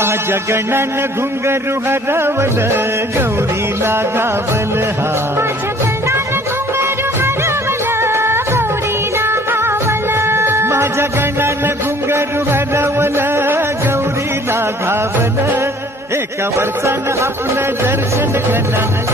माझ्या गणानं घुंगरू हरवल गौरीला गावल हा माझ्या गणानं घुंगरू हरवलं, गौरीला गावलं. माझ्या गणानं घुंगरू हरवल गौरीला घावल एका वरचानं आपलं दर्शन गणानं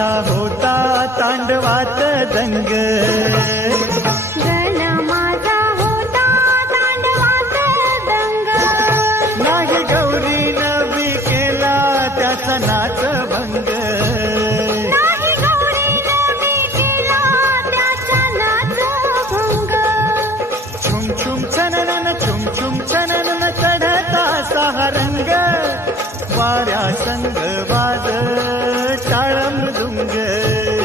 माझा होता तांडवात दंग. लावलं.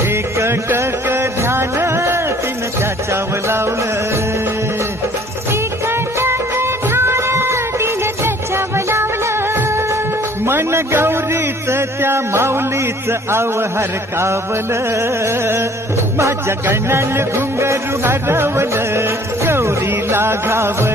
एकटक ध्यान तिनं त्याच्यावर लावलं. मन गौरीच त्या माऊलीच आवहर कावल. माझ्या गणान घुंगरू हरवल गौरीला घावल.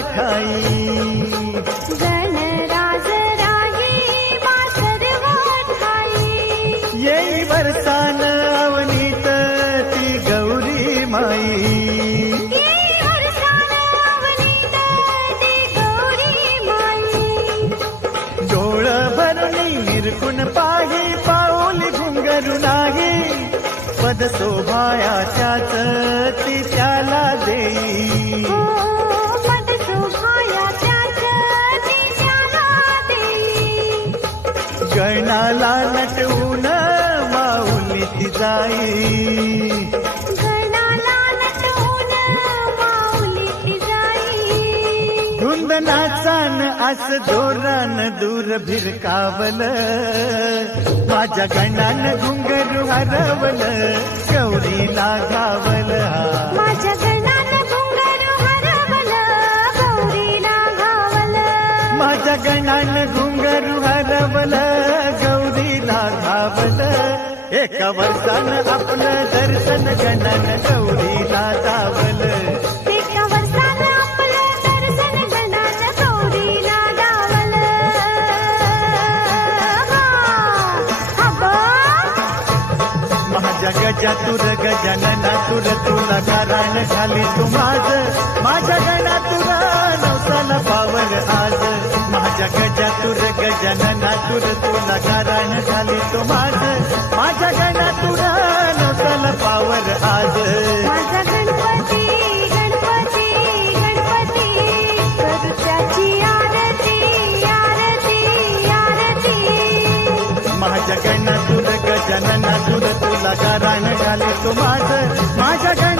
ठाई. येई बरसान अवनीत ती गौरी माई। पाही पाऊली घुंगरू नाही। पद शोभायाच्याच जाई। नाचान अस धोरण दूर भिरकावल माझ्या गणान घुंगरू हरवल गौरीला घावल एका वर्षान आपलं दर्शन गणान गौरीला दावल एका वर्षानं आपलं दर्शन गणानं गौरीला अगं, माझ्या गजा तुर गजानना तुर तुला कारण झाली तू माझ माझ्या गणा तुरा नवसाला आज। माझ्या गजा तुर गजानना तुर तुला कारण झाली तू पावर आज माझ्या गणा तुर गजानना तुर तुला कारण झाली तू माझ माझ्या गण